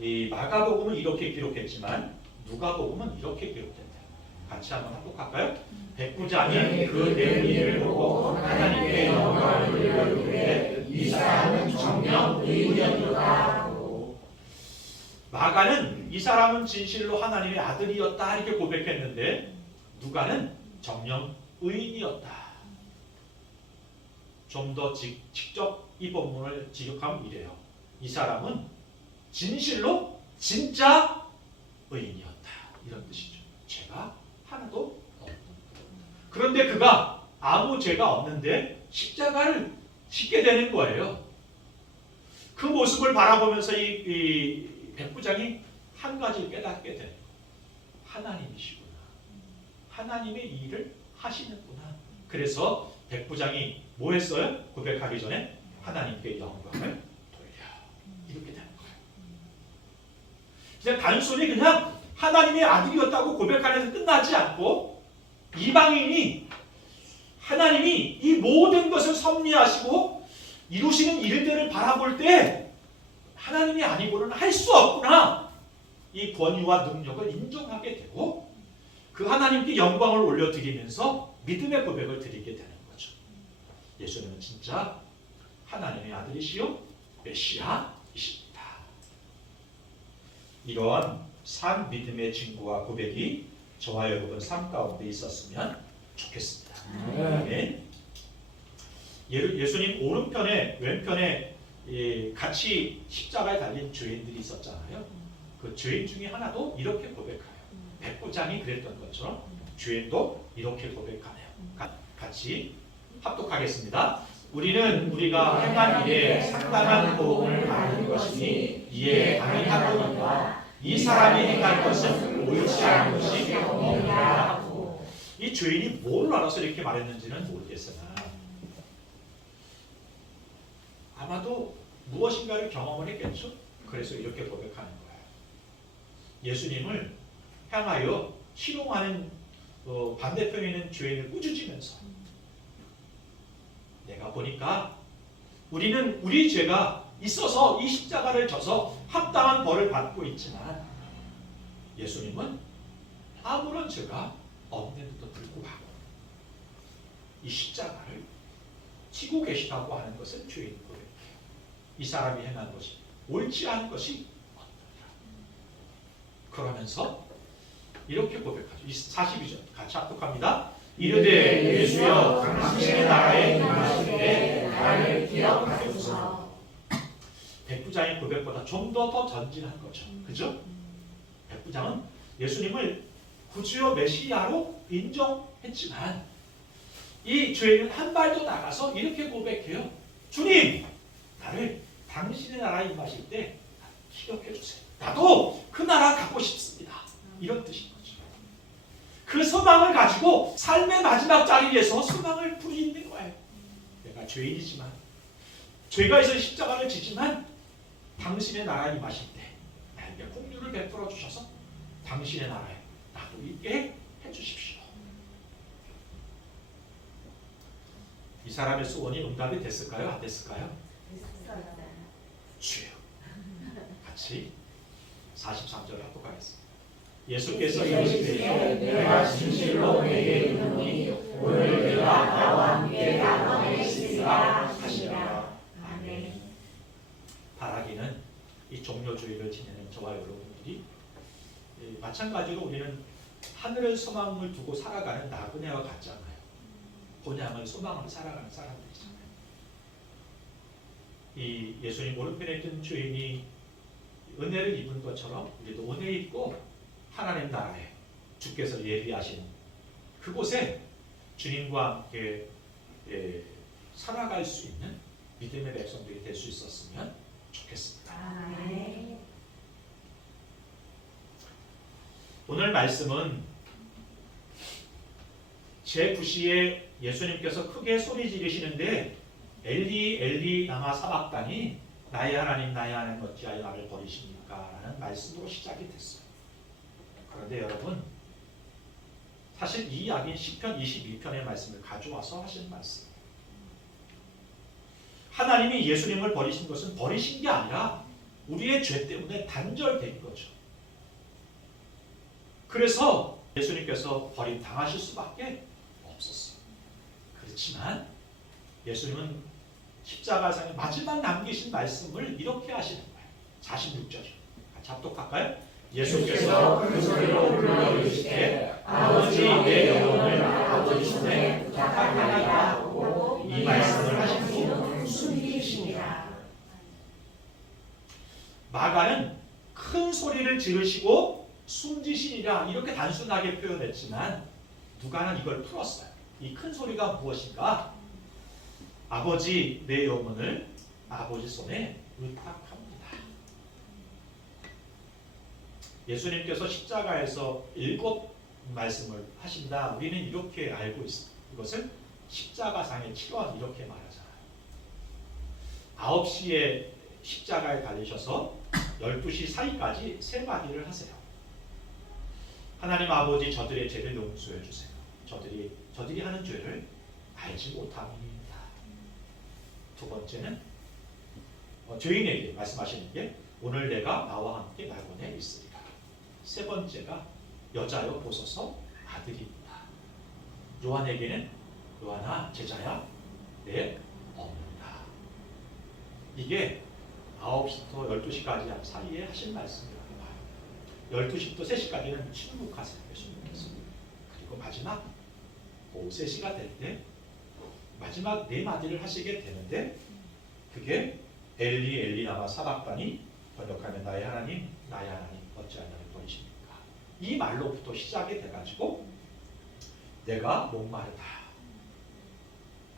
이 마가복음은 이렇게 기록했지만 누가복음은 이렇게 기록된다. 같이 한번 합독할까요? 백부장이 그 내용을 보고 하나님께 영광을 돌리되 이 사람은 정녕 의인이었다. 마가는 이 사람은 진실로 하나님의 아들이었다 이렇게 고백했는데 누가는 정녕 의인이었다. 좀 더 직접 이 본문을 지적하면 이래요. 이 사람은 진실로 진짜 의인이었다. 이런 뜻이죠. 죄가 하나도 없는. 그런데 그가 아무 죄가 없는데 십자가를 짓게 되는 거예요. 그 모습을 바라보면서 이 백부장이 한 가지 깨닫게 되는 거예요. 하나님이시구나. 하나님의 일을 하시는구나. 그래서 백부장이 뭐 했어요? 고백하기 전에 하나님께 영광을 돌려. 이렇게 되는 거예요. 그냥 단순히 그냥 하나님의 아들이었다고 고백하면서 끝나지 않고 이방인이 하나님이 이 모든 것을 섭리하시고 이루시는 일들을 바라볼 때 하나님이 아니고는 할 수 없구나. 이 권위와 능력을 인정하게 되고 그 하나님께 영광을 올려드리면서 믿음의 고백을 드리게 되는 거죠. 예수님은 진짜 하나님의 아들이시요 메시아이십니다. 이러한 산 믿음의 증거와 고백이 저와 여러분 삶 가운데 있었으면 좋겠습니다. 네. 아멘. 예수님 오른편에 왼편에 같이 십자가에 달린 죄인들이 있었잖아요. 그 죄인 중에 하나도 이렇게 고백해요. 백부장이 그랬던 것처럼 죄인도 이렇게 고백하네요. 같이 합독하겠습니다. 우리는 우리가 행한 일에 상당한 도움을 받는 것이니 이에 당연하거니와 이 사람이 행할 것은 옳지 않은 것이 없느니라 하고. 이 죄인이 뭘 알아서 이렇게 말했는지는 모르겠으나 아마도 무엇인가를 경험을 했겠죠. 그래서 이렇게 고백하는 거예요. 예수님을 향하여 희롱하는 반대편에 있는 죄인을 꾸짖으면서 내가 보니까 우리는 우리 죄가 있어서 이 십자가를 져서 합당한 벌을 받고 있지만 예수님은 아무런 죄가 없는데도 불구하고 이 십자가를 지고 계시다고 하는 것은 죄인 고백이에요. 이 사람이 행한 것이 옳지 않은 것이 없느니라. 그러면서 이렇게 고백하죠. 42절 같이 합독합니다. 이르되 예수여 당신의 나라에 임하시되 나를 기억하소서. 백부장의 고백보다 좀 더 전진한 거죠. 그죠? 백부장은 예수님을 구주여 메시아로 인정했지만 이 죄인은 한 발 더 나가서 이렇게 고백해요. 주님, 나를 당신의 나라에 임하실 때 기억해 주세요. 나도 그 나라 가고 싶습니다. 이런 뜻인 거죠. 그 소망을 가지고 삶의 마지막 자리에서 소망을 부리는 거예요. 내가 죄인이지만 죄가 있어 십자가를 지지만 당신의 나라에 임하실 때 나에게 긍휼을 베풀어 주셔서 당신의 나라에 나도 있게 해주십시오. 이 사람의 소원이 응답이 됐을까요? 안 됐을까요? 주여. 같이 43절을 합독하겠습니다. 예수께서 이르시되 내가 진실로 내게 이르노니 오늘 내가 나와 함께 나눠에 있으리라 하시라. 아멘. 바라기는 이 종료주의를 지내는 저와 여러분들이 마찬가지로 우리는 하늘의 소망을 두고 살아가는 나그네와 같잖아요. 본향을 소망을 살아가는 사람들이잖아요. 이 예수님 오른편에 있던 죄인이 은혜를 입은 것처럼 우리도 은혜 입고 하나님 나라에 주께서 예비하신 그곳에 주님과 함께 살아갈 수 있는 믿음의 백성들이 될 수 있었으면 좋겠습니다. 아멘. 오늘 말씀은 제9시에 예수님께서 크게 소리 지르시는데 엘리 엘리 라마 사박단이 나의 하나님 어찌하여 나를 버리십니까? 라는 말씀으로 시작이 됐어요. 그런데 여러분 사실 이 이야기는 시편 22편의 말씀을 가져와서 하신 말씀이에요. 하나님이 예수님을 버리신 것은 버리신 게 아니라 우리의 죄 때문에 단절된 거죠. 그래서 예수님께서 버림당하실 수밖에 없었어요. 그렇지만 예수님은 십자가상에 마지막 남기신 말씀을 이렇게 하시는 거예요. 46절 같이 합독할까요? 예수께서 큰 소리로 불러 이르시되 아버지 내 영혼을 아버지 손에 부탁하나이다 하고 이 말씀을 하신 후 숨기시니라. 마가는 큰 소리를 지르시고 숨지시니라 이렇게 단순하게 표현했지만 누가는 이걸 풀었어요. 이 큰 소리가 무엇인가? 아버지 내 영혼을 아버지 손에 의탁합니다. 예수님께서 십자가에서 7 말씀을 하신다. 우리는 이렇게 알고 있습니다. 이것을 십자가상의 7원 이렇게 말하잖아요. 9시에 십자가에 달리셔서 12시 사이까지 3마디를 하세요. 하나님 아버지 저들의 죄를 용서해 주세요. 저들이 하는 죄를 알지 못함이니이다. 두 번째는 죄인에게 말씀하시는 게 오늘 내가 나와 함께 낙원에 있으리라. 세 번째가 여자여 보소서 아들이다. 요한에게는 요한아 제자야 내 어머니다. 이게 9시부터 12시까지 사이에 하신 말씀이라고 봐요. 12시부터 3시까지는 침묵하세요. 예수님께서. 그리고 마지막 오후 3시가 될 때 마지막 네 마디를 하시게 되는데 그게 엘리 엘리 라마 사박바니 번역하면 나의 하나님 나의 하나님 어찌하여 나를 버리십니까? 이 말로부터 시작이 돼가지고 내가 목마르다.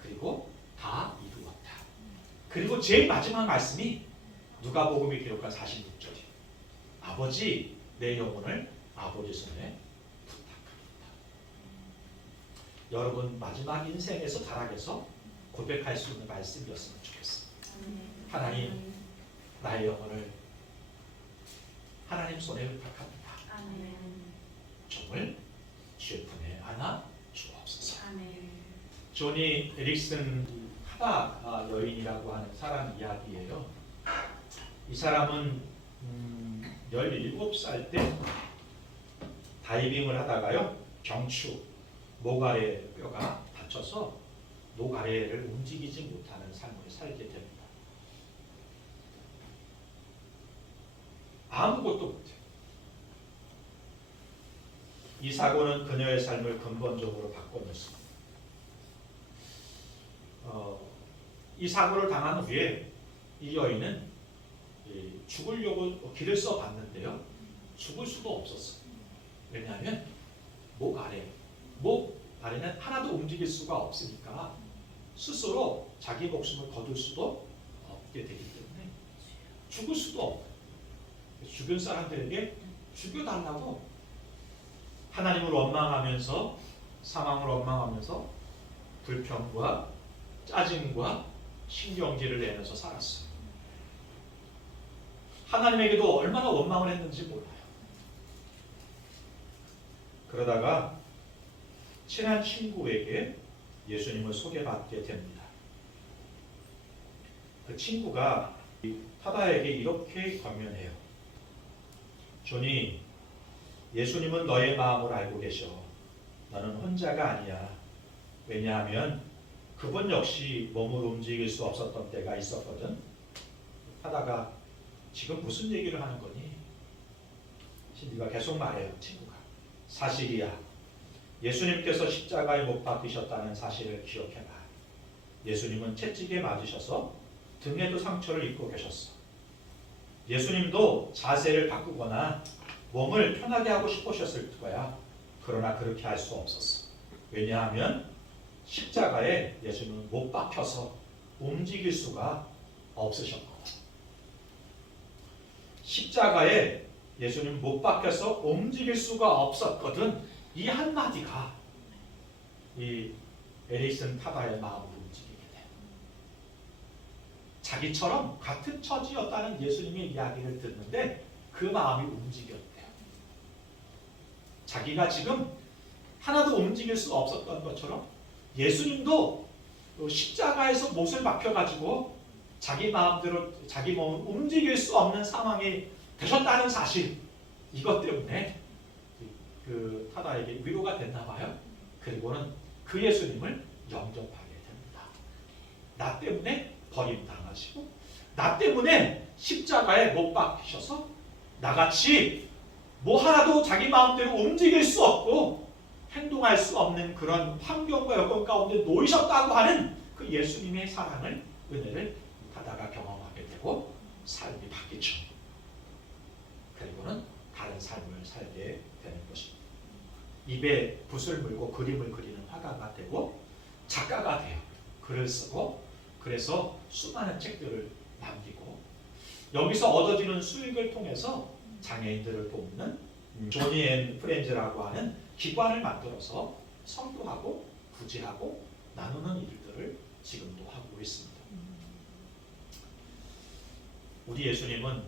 그리고 다 이루었다. 그리고 제일 마지막 말씀이 누가복음이 기록한 46절이에요. 아버지 내 영혼을 아버지 손에 부탁합니다. 여러분 마지막 인생에서 다락에서 고백할 수 있는 말씀이었으면 좋겠어요. 하나님 나의 영혼을 하나님 손에 부탁합니다. 정말 주의 품에 안아 주옵소서. 조니 에릭슨 하다 여인이라고 하는 사람 이야기예요. 이 사람은 17살 때 다이빙을 하다가요 경추 목 아래 뼈가 다쳐서 목 아래를 움직이지 못하는 삶을 살게 됩니다. 아무것도 못해요. 이 사고는 그녀의 삶을 근본적으로 바꿔냈습니다. 이 사고를 당한 후에 이 여인은 죽으려고 길을 써봤는데요. 죽을 수도 없었어요. 왜냐하면 목 아래는 하나도 움직일 수가 없으니까 스스로 자기 목숨을 거둘 수도 없게 되기 때문에 죽을 수도 없고 주변 사람들에게 죽여달라고 하나님을 원망하면서 사망을 원망하면서 불평과 짜증과 신경질을 내면서 살았어요. 하나님에게도 얼마나 원망을 했는지 몰라요. 그러다가 친한 친구에게 예수님을 소개받게 됩니다. 그 친구가 타다에게 이렇게 권면해요. 조니, 예수님은 너의 마음을 알고 계셔. 너는 혼자가 아니야. 왜냐하면 그분 역시 몸을 움직일 수 없었던 때가 있었거든. 하다가 지금 무슨 얘기를 하는 거니? 신디가 계속 말해요. 친구가. 사실이야. 예수님께서 십자가에 못 박히셨다는 사실을 기억해봐. 예수님은 채찍에 맞으셔서 등에도 상처를 입고 계셨어. 예수님도 자세를 바꾸거나 몸을 편하게 하고 싶으셨을 거야. 그러나 그렇게 할 수 없었어. 왜냐하면 십자가에 예수님은 못 박혀서 움직일 수가 없으셨거든. 십자가에 예수님 못 박혀서 움직일 수가 없었거든. 이 한마디가 이 에릭슨 타다의 마음을 움직이게 돼요. 자기처럼 같은 처지였다는 예수님의 이야기를 듣는데 그 마음이 움직였대요. 자기가 지금 하나도 움직일 수 없었던 것처럼 예수님도 십자가에서 못을 박혀가지고 자기 마음대로 자기 몸을 움직일 수 없는 상황이 되셨다는 사실, 이것 때문에 그 타다에게 위로가 됐나 봐요. 그리고는 그 예수님을 영접하게 됩니다. 나 때문에 버림당하시고 나 때문에 십자가에 못 박히셔서 나같이 뭐 하나도 자기 마음대로 움직일 수 없고 행동할 수 없는 그런 환경과 여건 가운데 놓이셨다고 하는 그 예수님의 사랑을, 은혜를 타다가 경험하게 되고 삶이 바뀌죠. 그리고는 다른 삶을 살게 되는 것입니다. 입에 붓을 물고 그림을 그리는 화가가 되고 작가가 돼요. 글을 쓰고 그래서 수많은 책들을 남기고 여기서 얻어지는 수익을 통해서 장애인들을 돕는 조니 앤 프렌즈라고 하는 기관을 만들어서 선교하고 구제하고 나누는 일들을 지금도 하고 있습니다. 우리 예수님은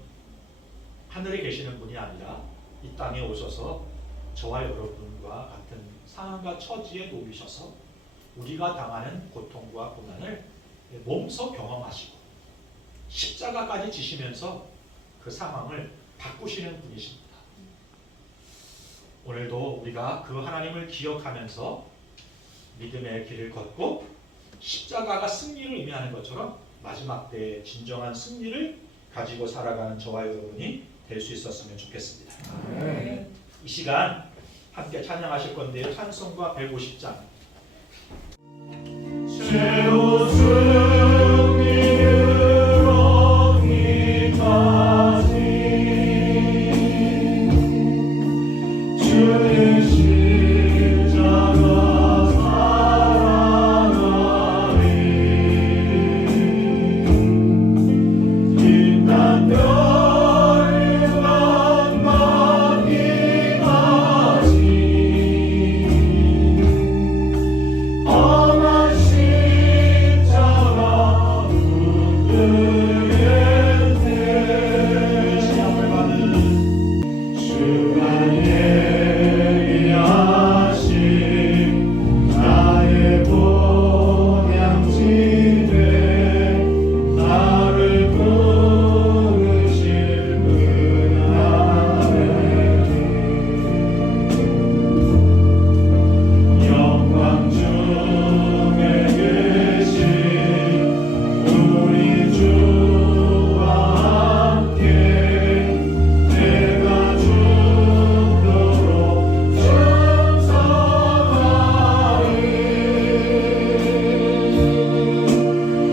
하늘에 계시는 분이 아니라 이 땅에 오셔서 저와 여러분과 같은 상황과 처지에 놓이셔서 우리가 당하는 고통과 고난을 몸소 경험하시고 십자가까지 지시면서 그 상황을 바꾸시는 분이십니다. 오늘도 우리가 그 하나님을 기억하면서 믿음의 길을 걷고 십자가가 승리를 의미하는 것처럼 마지막 때의 진정한 승리를 가지고 살아가는 저와 여러분이 될 수 있었으면 좋겠습니다. 네. 이 시간 함께 찬양하실 건데요. 찬송가 150장. 주 승리로 이까지 주의 십자가 사랑하리 빛난 별만 막기까지 험한 십자가 붙들겠네 시험을 받은 주가 예비하신 나의 보양지대 나를 부르실 은하에 영광 중에 계신 우리 주와 함께 내가 죽도록 충성하리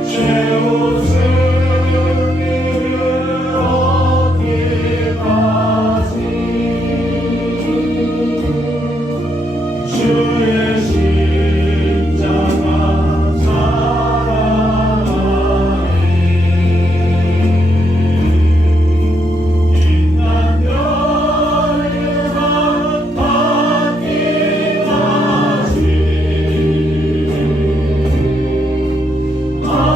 최후 승리를 얻기까지 주의 십자가 사랑하리 빛난 별만 받기까지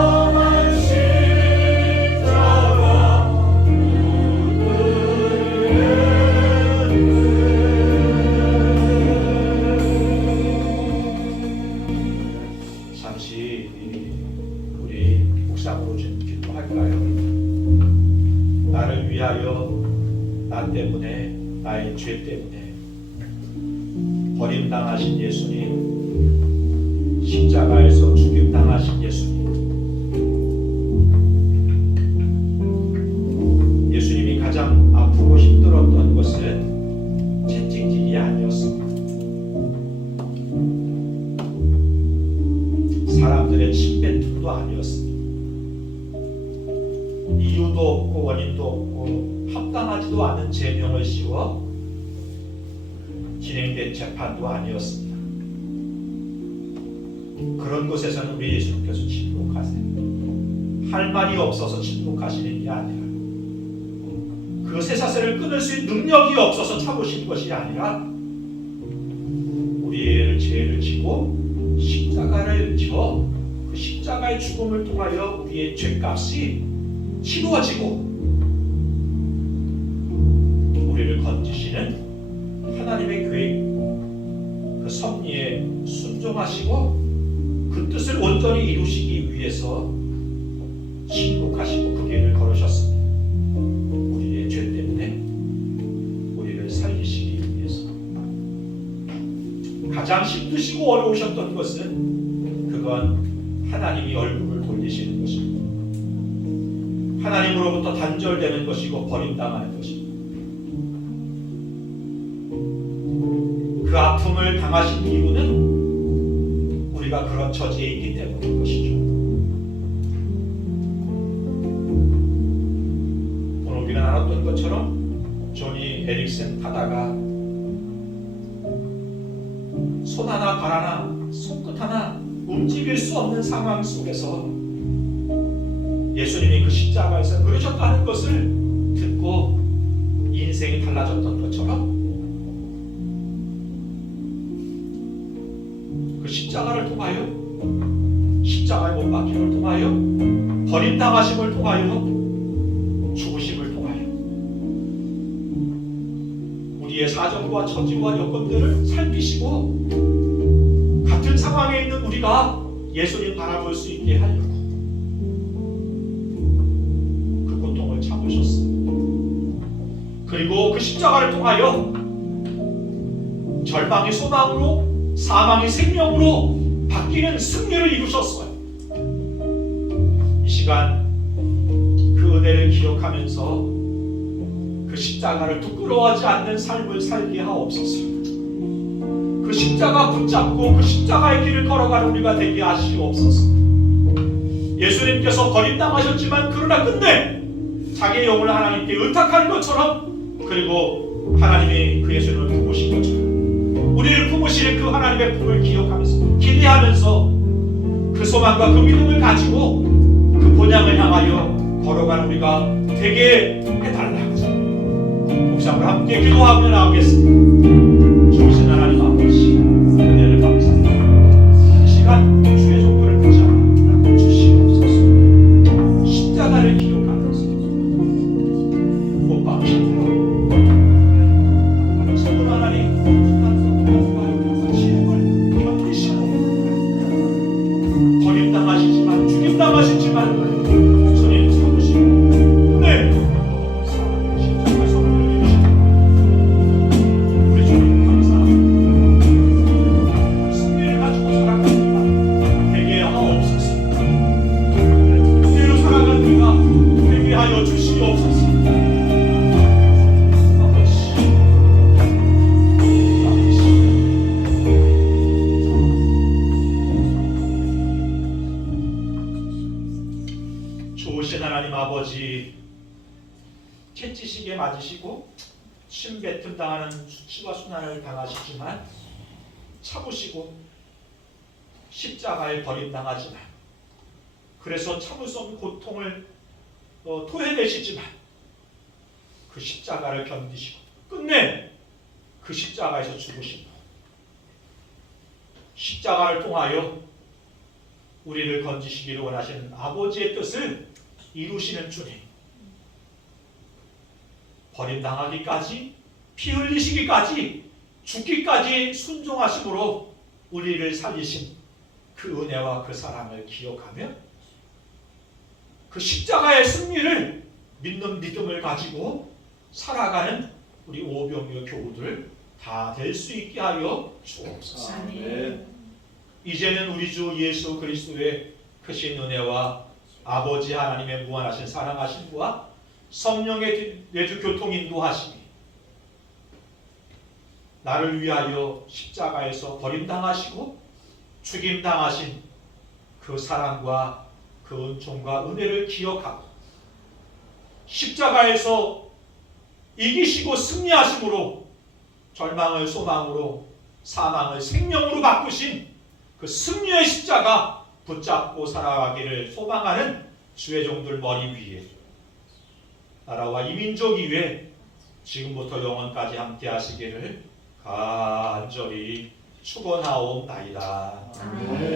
험한 십자가 잠시 우리 묵상으로 좀 기도할까요? 나를 위하여 나 때문에 나의 죄 때문에 버림당하신 예수님, 십자가에서 죽임당하신 예수님, 예수님이 가장 아프고 힘들었던 것은 채찍질이 아니었습니다. 사람들의 침뱉음도 아니었습니다. 이유도 없고 원인도 없고 합당하지도 않은 제명을 씌워 진행된 재판도 아니었습니다. 그런 곳에서는 우리 예수님께서 침묵하세요. 할 말이 없어서 침묵하시는 게 아니라 그 쇠사슬을 끊을 수 있는 능력이 없어서 참으신 것이 아니라 우리의 죄를 지고 십자가를 져 그 십자가의 죽음을 통하여 우리의 죄값이 치루어지고 우리를 건지시는 하나님의 계획, 그 섭리에 순종하시고 그 뜻을 온전히 이루시기 위해서 침묵하시고 그 길을 걸으셨습니다. 우리의 죄 때문에 우리를 살리시기 위해서. 가장 힘드시고 어려우셨던 것은 그건 하나님이 얼굴을 돌리시는 것입니다. 하나님으로부터 단절되는 것이고 버림당하는 것입니다. 그 아픔을 당하신 이유는 우리가 그런 처지에 있기 때문인 것이죠. 오늘 우리가 나눴던 것처럼 조니 에릭슨 타다가 손 하나 발 하나 손끝 하나 움직일 수 없는 상황 속에서 예수님이 그 십자가에서 그러셨다는 것을 듣고 인생이 달라졌던 것처럼 그 십자가를 통하여 십자가의 못 박힘을 통하여 버림당하심을 통하여 죽으심을 통하여 우리의 사정과 처지와 여건들을 살피시고 같은 상황에 있는 우리가 예수님 바라볼 수 있게 하려고 그 고통을 참으셨습니다. 그리고 그 십자가를 통하여 절망이 소망으로 사망이 생명으로 바뀌는 승리를 이루셨어요. 이 시간 그 은혜를 기억하면서 그 십자가를 부끄러워하지 않는 삶을 살게 하옵소서. 그 십자가 붙잡고 그 십자가의 길을 걸어가는 우리가 되게 하시옵소서. 예수님께서 버림당하셨지만 그러나 끝내 자기의 영을 하나님께 의탁하는 것처럼, 그리고 하나님이 그 예수님을 품으신 것처럼 우리를 품으시는 그 하나님의 품을 기억하면서 기대하면서 그 소망과 그 믿음을 가지고 그 본향을 향하여 걸어가는 우리가 되게 해달라고 목사님과 함께 기도하며 나오겠습니다. 좋으신 하나님 아버지, 은혜를 감사합니다. 이 시간 주의 종들을 붙잡아 주시옵소서. 십자가를 기억하면서 못 박히고 성은 하나님 지옥을 견디시고 버림당하시지만 죽임당하시지만 주님 참으시고 네 십자가 성령을 주시고 우리 주님 감사합니다. 승리를 가지고 살아가니까 되게 하옵소서. 그대로 살아가는 우리가 되게 하여 주시옵소서. 좋으신 하나님 아버지, 채찍시기에 맞으시고 침뱉음 당하는 수치와 순환을 당하시지만 참으시고 십자가에 버림당하지만 그래서 참을 수 없는 고통을 토해내시지만 그 십자가를 견디시고 끝내 그 십자가에서 죽으신 분, 십자가를 통하여 우리를 건지시기를 원하시는 아버지의 뜻을 이루시는 주님, 버림당하기까지 피 흘리시기까지 죽기까지 순종하심으로 우리를 살리신 그 은혜와 그 사랑을 기억하며 그 십자가의 승리를 믿는 믿음을 가지고 살아가는 우리 오병이어 교우들 다 될 수 있게 하여 주옵소서. 이제는 우리 주 예수 그리스도의 크신 은혜와 아버지 하나님의 무한하신 사랑하심과 성령의 내주 교통 인도하심이 나를 위하여 십자가에서 버림당하시고 죽임당하신 그 사랑과 그 은총과 은혜를 기억하고 십자가에서 이기시고 승리하심으로 절망을 소망으로 사망을 생명으로 바꾸신 그 승리의 십자가 붙잡고 살아가기를 소망하는 주의 종들 머리 위에 나라와 이민족 위에 지금부터 영원까지 함께 하시기를 간절히 축원하옵나이다. 아멘.